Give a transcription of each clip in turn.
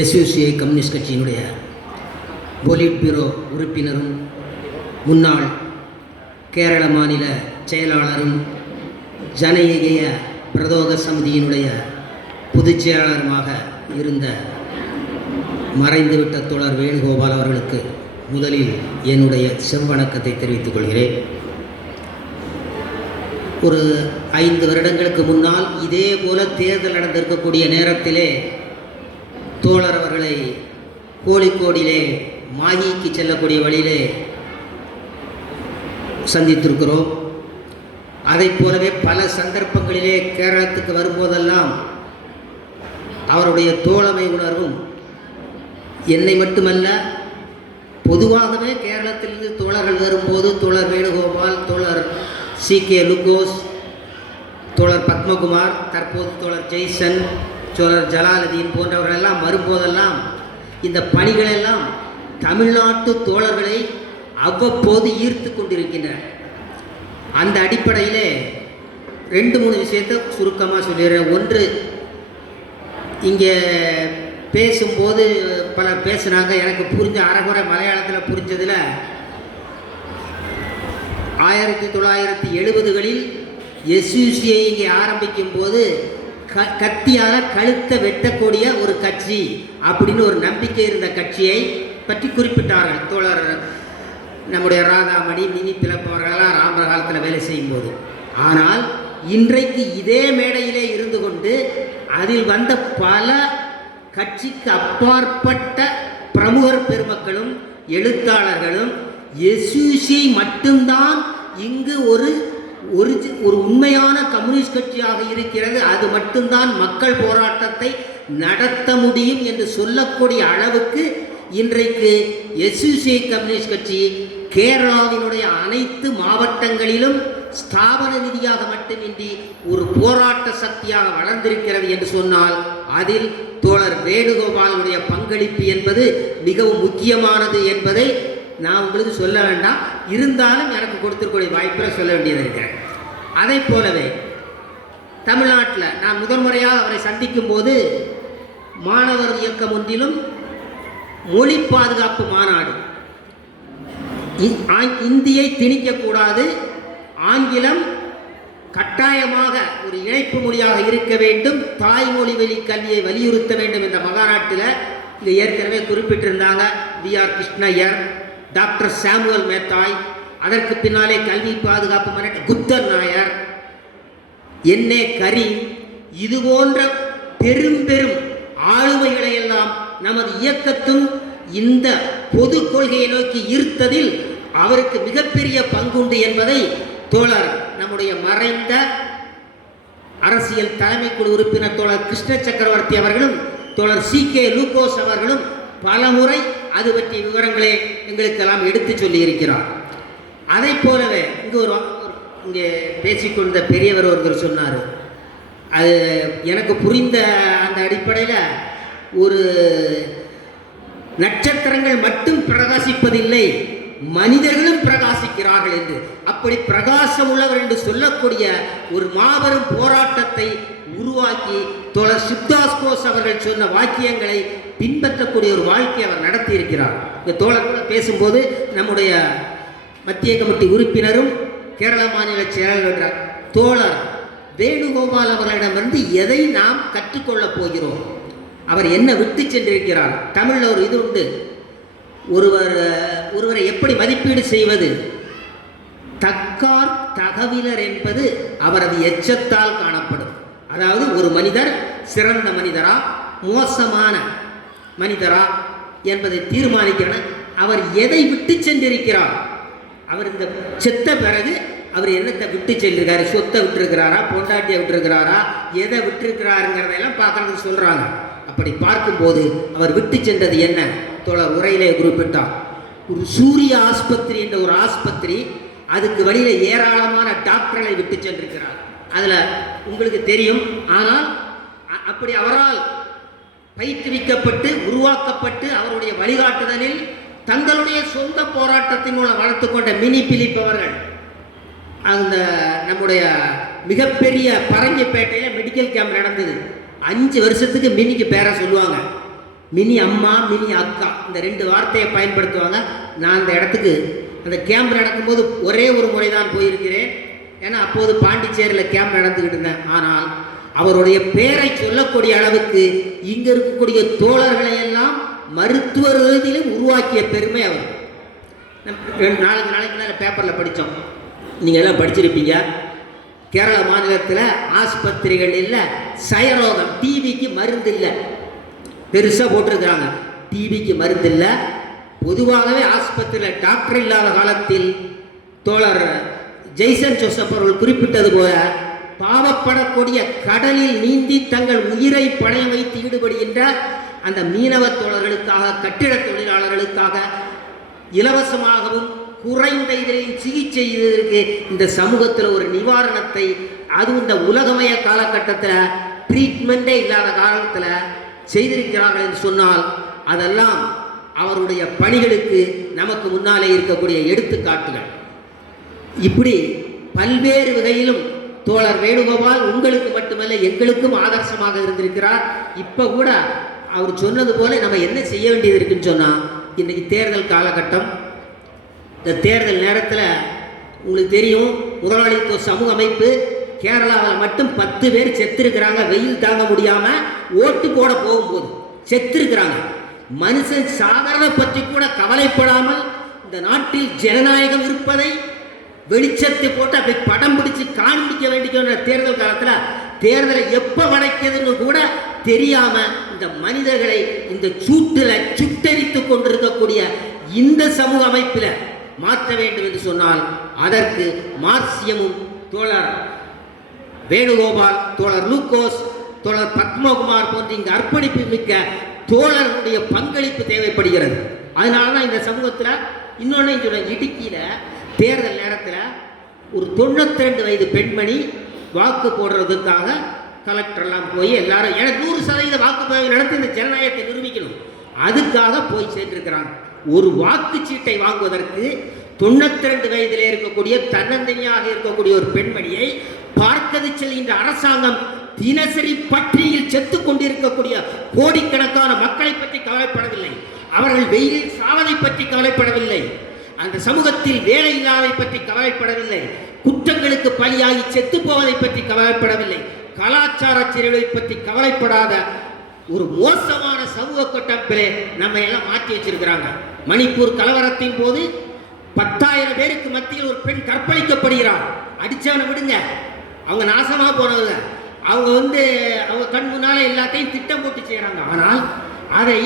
எஸ்யூசிஐ communist கட்சியினுடைய பொலிட் bureau உறுப்பினரும் முன்னாள் கேரள மாநில செயலாளரும் ஜனநாயக பிரதோக சமிதியினுடைய பொதுச் செயலாளருமாக இருந்த மறைந்துவிட்ட தோழர் வேணுகோபால் அவர்களுக்கு முதலில் என்னுடைய செவ்வணக்கத்தை தெரிவித்துக் கொள்கிறேன். ஒரு 5 வருடங்களுக்கு முன்னால் இதே போல தேர்தல் நடந்திருக்கக்கூடிய நேரத்திலே தோழர் அவர்களை கோழிக்கோடிலே மாஹிக்கு செல்லக்கூடிய வழியிலே சந்தித்திருக்கிறோம். அதை போலவே பல சந்தர்ப்பங்களிலே கேரளத்துக்கு வரும்போதெல்லாம் அவருடைய தோழமை உணர்வும் என்னை மட்டுமல்ல, பொதுவாகவே கேரளத்திலிருந்து தோழர்கள் வரும்போது தோழர் வேணுகோபால், தோழர் CK லுகோஸ், தோழர் பத்மகுமார், தற்போது தோழர் ஜெய்சன், தோழர் ஜலாலுதீன் போன்றவர்களெல்லாம் வரும்போதெல்லாம் இந்த பணிகளெல்லாம் தமிழ்நாட்டு தோழர்களை அவ்வப்போது ஈர்த்து கொண்டிருக்கின்றன. அந்த அடிப்படையிலே 2-3 விஷயத்தை சுருக்கமாக சொல்லிடுறேன். ஒன்று, இங்கே பேசும்போது பலர் பேசுனாங்க, எனக்கு புரிஞ்ச அரைகுறை மலையாளத்தில் புரிஞ்சதில் 1970களில் எஸ்யூசிஐ இங்கே ஆரம்பிக்கும் போது கத்தியால் கழுத்தை வெட்டக்கூடிய ஒரு கட்சி அப்படின்னு ஒரு நம்பிக்கை இருந்த கட்சியை பற்றி குறிப்பிட்டார்கள் தோழர் நம்முடைய ராதாமணி, மினி பிளப்பவர்களெல்லாம் ராமர் காலத்தில் வேலை செய்யும்போது. ஆனால் இன்றைக்கு இதே மேடையிலே இருந்து கொண்டு அதில் வந்த பல கட்சிக்கு அப்பாற்பட்ட பிரமுகர் பெருமக்களும் எழுத்தாளர்களும் எஸ்யூசிஐ மட்டும்தான் இங்கு ஒரு உண்மையான கம்யூனிஸ்ட் கட்சியாக இருக்கிறது, அது மட்டும்தான் மக்கள் போராட்டத்தை நடத்த முடியும் என்று சொல்லக்கூடிய அளவுக்கு இன்றைக்கு எஸ்யூசிஐ கம்யூனிஸ்ட் கட்சி கேரளாவினுடைய அனைத்து மாவட்டங்களிலும் ஸ்தாபன ரீதியாக மட்டுமின்றி ஒரு போராட்ட சக்தியாக வளர்ந்திருக்கிறது என்று சொன்னால் அதில் தோழர் வேணுகோபாலுடைய பங்களிப்பு என்பது மிகவும் முக்கியமானது என்பதை நான் உங்களுக்கு சொல்ல வேண்டாம். இருந்தாலும் எனக்கு கொடுத்திருக்கூடிய வாய்ப்பில் சொல்ல வேண்டியது இருக்கிறேன். அதை போலவே தமிழ்நாட்டில் நான் முதன்முறையாக அவரை சந்திக்கும் போது மாணவர் இயக்கம் ஒன்றிலும் மொழி பாதுகாப்பு மாநாடு, இந்தியை திணிக்கக்கூடாது, ஆங்கிலம் கட்டாயமாக ஒரு இணைப்பு மொழியாக இருக்க வேண்டும், தாய்மொழி வழி கல்வியை வலியுறுத்த வேண்டும் என்ற மகாநாட்டில் இங்கே ஏற்கனவே குறிப்பிட்டிருந்தாங்க VR கிருஷ்ணய்யர், டாக்டர் சாமுவல் மேத்தாய், அதற்கு பின்னாலே கல்வி பாதுகாப்பு மாநாட்டு குப்தர் நாயர், NA கரீம், இது போன்ற பெரும் ஆளுமைகளை எல்லாம் நமது இயக்கத்தும் இந்த பொது கொள்கையை நோக்கி ஈர்த்ததில் அவருக்கு மிகப்பெரிய பங்குண்டு என்பதை தோழர் நம்முடைய மறைந்த அரசியல் தலைமைக்குழு உறுப்பினர் தோழர் கிருஷ்ண சக்கரவர்த்தி அவர்களும் தோழர் CK லுகோஸ் அவர்களும் பலமுறை அது பற்றிய விவரங்களை எங்களுக்கெல்லாம் எடுத்து சொல்லி இருக்கிறார். அதை போலவே இங்கே பேசிக்கொண்ட பெரியவர் ஒருத்தர் சொன்னார், அது எனக்கு புரிந்த அந்த அடிப்படையில் ஒரு நட்சத்திரங்கள் மட்டும் பிரகாசிப்பதில்லை, மனிதர்களும் பிரகாசிக்கிறார்கள் என்று. அப்படி பிரகாசம் உள்ளவர் என்று சொல்லக்கூடிய ஒரு மாபெரும் போராட்டத்தை உருவாக்கி தோழர் சித்தாஸ் கோஸ் அவர்கள் சொன்ன வாக்கியங்களை பின்பற்றக்கூடிய ஒரு வாழ்க்கையை அவர் நடத்தி இருக்கிறார். இந்த தோழர் கூட பேசும்போது நம்முடைய மத்திய கமிட்டி உறுப்பினரும் கேரள மாநில செயலாளர் தோழர் வேணுகோபால் அவர்களிடமிருந்து எதை நாம் கற்றுக்கொள்ளப் போகிறோம், அவர் என்ன விட்டு சென்றிருக்கிறார். தமிழில் ஒரு இது உண்டு, ஒருவரை எப்படி மதிப்பீடு செய்வது, தக்கார் தகவிலர் என்பது அவரது எச்சத்தால் காணப்படும். அதாவது ஒரு மனிதர் சிறந்த மனிதரா மோசமான மனிதரா என்பதை தீர்மானிக்கிற அவர் எதை விட்டு சென்றிருக்கிறார். அவர் இந்த செத்த பிறகு அவர் என்னத்தை விட்டு சென்றிருக்காரு, சொத்தை விட்டுருக்கிறாரா, பொண்டாட்டியை விட்டுருக்கிறாரா, எதை விட்டுருக்கிறாருங்கிறதையெல்லாம் பார்க்கறதுக்கு சொல்கிறாங்க. அப்படி பார்க்கும்போது அவர் விட்டு சென்றது என்ன, தோழர் உரையிலே குறிப்பிட்டார். ஒரு சூரிய ஆஸ்பத்திரி என்ற ஒரு ஆஸ்பத்திரி, அதுக்கு வழியில் ஏராளமான டாக்டர்களை விட்டு சென்றிருக்கிறார். அதில் உங்களுக்கு தெரியும். ஆனால் அப்படி அவரால் பயிற்றுவிக்கப்பட்டு உருவாக்கப்பட்டு அவருடைய வழிகாட்டுதலில் தங்களுடைய சொந்த போராட்டத்தின் மூலம் வளர்த்து கொண்ட மினி பிலிப் அவர்கள் அந்த நம்முடைய மிகப்பெரிய பரங்கிப்பேட்டையில் மெடிக்கல் கேம்ப் நடந்தது. 5 வருஷத்துக்கு மினிக்கு பேரை சொல்லுவாங்க. மினி அம்மா மினி அக்கா இந்த 2 வார்த்தையை பயன்படுத்துவாங்க. நான் அந்த இடத்துக்கு அந்த கேம்ப் நடக்கும்போது ஒரே ஒரு முறை தான் போயிருக்கிறேன். ஏன்னா அப்போது பாண்டிச்சேரியில் கேம்ப் நடந்துக்கிட்டு இருந்தேன். ஆனால் அவருடைய பேரை சொல்லக்கூடிய அளவுக்கு இங்கே இருக்கக்கூடிய தோழர்களை எல்லாம் மருத்துவ ரீதியிலும் உருவாக்கிய பெருமை அவர். 2 நாளைக்கு மேலே பேப்பரில் படித்தோம், நீங்கள் எல்லாம் படிச்சிருப்பீங்க. கேரள மாநிலத்தில் ஆஸ்பத்திரிகள் இல்லை, சயரோகம் டிவிக்கு மருந்து இல்லை, பெருசாக போட்டிருக்கிறாங்க. டிவிக்கு மருந்து இல்லை. பொதுவாகவே ஆஸ்பத்திரியில் டாக்டர் இல்லாத காலத்தில் தோழர் ஜெய்சன் ஜோசப் அவர்கள் குறிப்பிட்டது போல பாவப்படக்கூடிய கடலில் நீந்தி தங்கள் உயிரை பணைய வைத்து ஈடுபடுகின்ற அந்த மீனவ தோழர்களுக்காக, கட்டிட தொழிலாளர்களுக்காக இலவசமாகவும் குறைந்த இதிலையும் சிகிச்சை செய்வதற்கு இந்த சமூகத்தில் ஒரு நிவாரணத்தை, அதுவும் இந்த உலகமய காலகட்டத்தில் ட்ரீட்மெண்ட்டே இல்லாத காலத்தில் செய்திருக்கிறார்கள் என்று சொன்னால் அதெல்லாம் அவருடைய பணிகளுக்கு நமக்கு முன்னாலே இருக்கக்கூடிய எடுத்துக்காட்டுகள். இப்படி பல்வேறு வகையிலும் தோழர் வேணுகோபால் உங்களுக்கு மட்டுமல்ல எங்களுக்கும் ஆதர்சமாக இருந்திருக்கிறார். இப்போ கூட அவர் சொன்னது போல நம்ம என்ன செய்ய வேண்டியது இருக்குன்னு சொன்னால், இன்றைக்கி தேர்தல் காலகட்டம். இந்த தேர்தல் நேரத்தில் உங்களுக்கு தெரியும், முதலாளித்துவ சமூக அமைப்பு கேரளாவில் மட்டும் 10 பேர் செத்துருக்கிறாங்க. வெயில் தாங்க முடியாமல் ஓட்டு போட போகும்போது செத்துருக்கிறாங்க. மனுஷன் சாதாரண பற்றி கூட கவலைப்படாமல் இந்த நாட்டில் ஜனநாயகம் இருப்பதை வெளிச்சத்தை போட்டு அப்படி படம் பிடிச்சு காண்பிக்க வேண்டிய தேர்தல் காலத்தில் தேர்தலை எப்போ வளைக்கிறதுன்னு கூட தெரியாம இந்த மனிதர்களை இந்த சூட்டில் சுட்டரித்து கொண்டிருக்கக்கூடிய இந்த சமூக அமைப்பில் மாற்ற வேண்டும் என்று சொன்னால் அதற்கு மார்க்சியமும் தோழர் வேணுகோபால், தோழர் லூக்கோஸ், தோழர் பத்மகுமார் போன்ற இங்கு அர்ப்பணிப்பு மிக்க தோழர்களுடைய பங்களிப்பு தேவைப்படுகிறது. அதனால தான் இந்த சமூகத்தில் இன்னொன்று இடுக்கியில் தேர்தல் நேரத்தில் ஒரு 92 வயது பெண்மணி வாக்கு போடுறதுக்காக கலெக்டர்லாம் போய் எல்லாரும் எனக்கு 100% வாக்குப்பதிவு நடத்தி இந்த ஜனநாயகத்தை நிரூபிக்கணும், அதுக்காக போய் சேர்ந்திருக்கிறாங்க. ஒரு வாக்குச்சீட்டை வாங்குவதற்கு 92 வயதிலே இருக்கக்கூடிய தன்னந்தனியாக இருக்கக்கூடிய ஒரு பெண்மணியை பார்க்கது செல்கின்ற அரசாங்கம் தினசரி பட்டினியில் செத்து கொண்டிருக்கக்கூடிய கோடிக்கணக்கான மக்களை பற்றி கவலைப்படவில்லை. அவர்கள் வெயிலில் சாவதை பற்றி கவலைப்படவில்லை. அந்த சமூகத்தில் வேலை இல்லாதை பற்றி கவலைப்படவில்லை. குற்றங்களுக்கு பலியாகி செத்து போவதை பற்றி கவலைப்படவில்லை. கலாச்சார சீரழிவை பற்றி கவலைப்படாத ஒரு மோசமான சமூக கட்டமைப்பிலே நம்ம எல்லாம் மாற்றி வச்சிருக்கிறாங்க. மணிப்பூர் கலவரத்தின் போது 10,000 பேருக்கு மத்தியில் ஒரு பெண் கற்பழிக்கப்படுகிறார். அடிச்சவனை விடுங்க, அவங்க நாசமா போனவங்க. அவங்க அவங்க கண் முன்னால எல்லாத்தையும் திட்டம் போட்டு செய்யறாங்க. ஆனால் அதை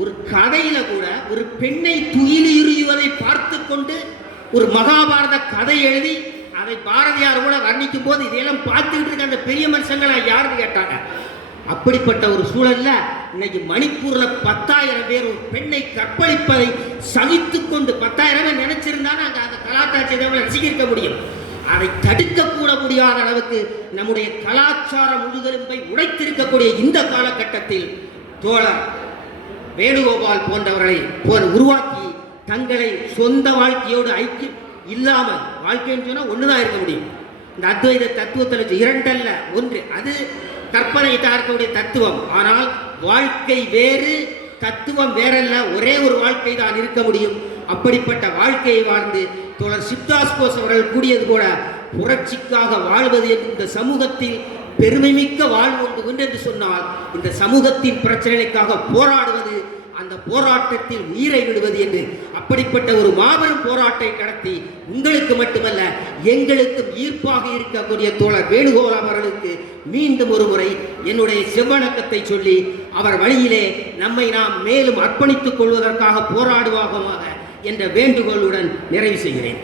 ஒரு கதையில கூட ஒரு பெண்ணை துயிலி எறியுவதை பார்த்து கொண்டு ஒரு மகாபாரத கதை எழுதி அதை பாரதியார் கூட வர்ணிக்கும் போது இதையெல்லாம் பார்த்துக்கிட்டு இருக்க அந்த பெரிய மனுஷங்களா யாருன்னு கேட்டாங்க. அப்படிப்பட்ட ஒரு சூழல்ல இன்னைக்கு மணிப்பூர்ல 10,000 பேர் ஒரு பெண்ணை கற்பழிப்பதை சகித்து கொண்டு 10,000 நினைச்சிருந்தாலும் அங்க அந்த கலாச்சாரத்தை ரசிக்க முடியும். அதை தடுக்க கூட முடியாத அளவுக்கு நம்முடைய கலாச்சார முதுகெலும்பை உடைத்திருக்கக்கூடிய இந்த காலகட்டத்தில் தோழர் வேணுகோபால் போன்றவர்களை உருவாக்கி தங்களை சொந்த வாழ்க்கையோடு ஐக்கியம் இல்லாமல், வாழ்க்கைன்னு சொன்னால் ஒன்றுதான் இருக்க முடியும். இந்த அத்வைத தத்துவத்தில் 2 அல்ல 1, அது கற்பனை தாரக்கூடிய தத்துவம். ஆனால் வாழ்க்கை வேறு, தத்துவம் வேறல்ல, ஒரே ஒரு வாழ்க்கை தான் இருக்க முடியும். அப்படிப்பட்ட வாழ்க்கையை வாழ்ந்து தோழர் சித்தாஸ் கோஸ் அவர்கள் கூடியது போல புரட்சிக்காக வாழ்வது இந்த சமூகத்தில் பெருமைமிக்க வாழ்வு உண்டு என்று சொன்னால் இந்த சமூகத்தின் பிரச்சனைக்காக போராடுவது, அந்த போராட்டத்தில் உயிரை விடுவது என்று அப்படிப்பட்ட ஒரு மாபெரும் போராட்டத்தை நடத்தி உங்களுக்கு மட்டுமல்ல எங்களுக்கும் ஈர்ப்பாக இருக்கக்கூடிய தோழர் வேணுகோபால் அவர்களுக்கு மீண்டும் ஒரு முறை என்னுடைய செவ்வணக்கத்தை சொல்லி அவர் வழியிலே நம்மை நாம் மேலும் அர்ப்பணித்துக் கொள்வதற்காக போராடுவாகமாக என்ற வேண்டுகோளுடன் நிறைவு செய்கிறேன்.